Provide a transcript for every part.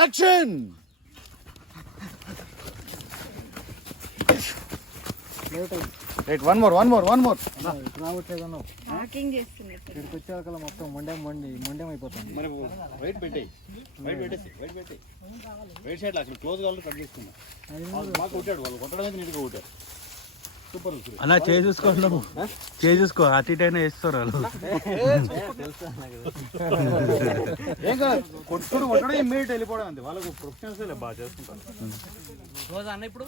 Action. Right, one more. రావట్లేదన్నా walking చేస్తున్నారు. ఇక్కడికి వచ్చేవాళ్ళ మొత్తం మొండెం అయిపోతుంది. మరి వెయిట్ పెట్టేసి వెయిట్ సైడ్ అసలు క్లోజ్ కావాలి కట్ చేసుకున్నా. బాగా కొట్టాడు, వాళ్ళు కొట్టడం అయితే నీట్గా కొట్టాడు. సూపర్. అలా చేసుకో అటు ఇటు అయినా వేస్తారు వాళ్ళు. ఏం కాదు, కొట్టడం ఇమ్మీడియట్ వెళ్ళిపోవడం అంతే. వాళ్ళకు ప్రొఫెషనల్స్ బాగా చేసుకుంటారు. ఇప్పుడు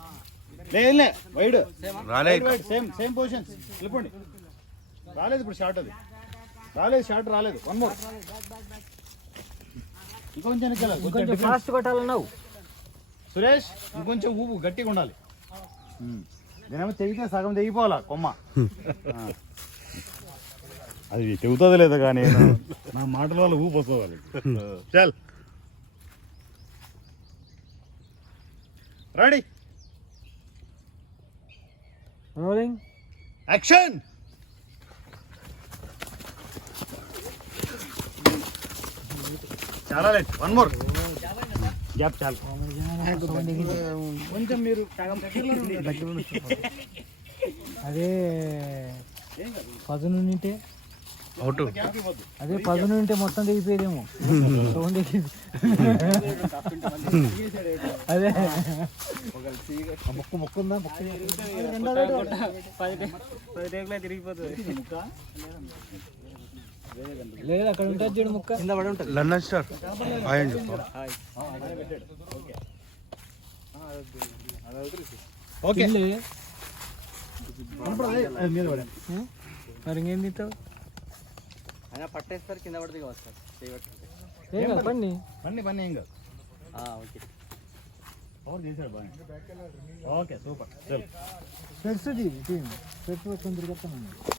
లే వైడ్ రాలేదు. సేమ్ పొజిషన్స్ వెళ్ళిపోండి. రాలేదు ఇప్పుడు షార్ట్, అది షార్ట్ రాలేదు. One more. ఇంకొంచెం కొంచెం ఫాస్ట్ కొట్టాలన్నావు సురేష్, ఇంకొంచెం ఊపు గట్టిగా ఉండాలి. నేనేమో తెగితే సగం తెగిపోవాలా కొమ్మ. అది తెగుతుంది లేదా కానీ నా మాటల వల్ల ఊపు వస్తుంది. చల్ రెడీ, రోలింగ్ యాక్షన్. చాలా లేదు, వన్ మోర్ గ్యాప్ చాలు. కొంచెం మీరు అదే 10 నుండి అవుట్. అదే 10 నుండి మొత్తం దిగిపోయేదేమో. అదే మొక్కు ఉందా? లేదు అక్కడ ఉంటుంది చూడు ముక్క కింద పడి ఉంటుంది. లండన్ స్టార్ ఆయన చెప్పు. ఓకే మరి ఇంకేం తింటావు? అయినా పట్టేస్తారు, కింద పడితే వస్తారు. పని పని ఏం కాదు. ఓకే, పవర్ చేశాడు బాగా. Okay super. స్పెట్స్ కొంచెం